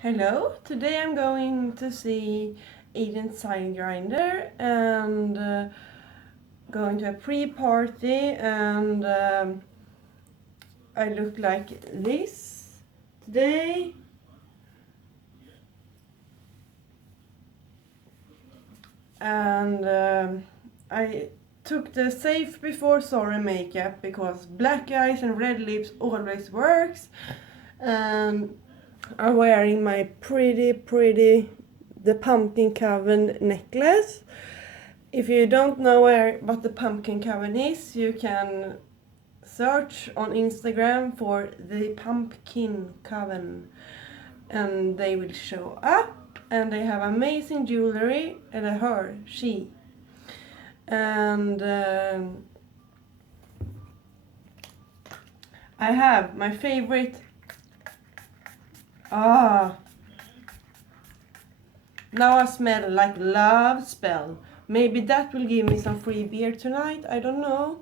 Hello, today I'm going to see Agent Sign Grinder and going to a pre-party and I look like this today. And I took the safe before sorry makeup because black eyes and red lips always works. And I'm wearing my pretty the pumpkin coven necklace. If you don't know what the pumpkin coven is, you can search on Instagram for the pumpkin coven and they will show up, and they have amazing jewelry, and she. And I have my favorite. Now I smell like love spell. Maybe that will give me some free beer tonight, I don't know.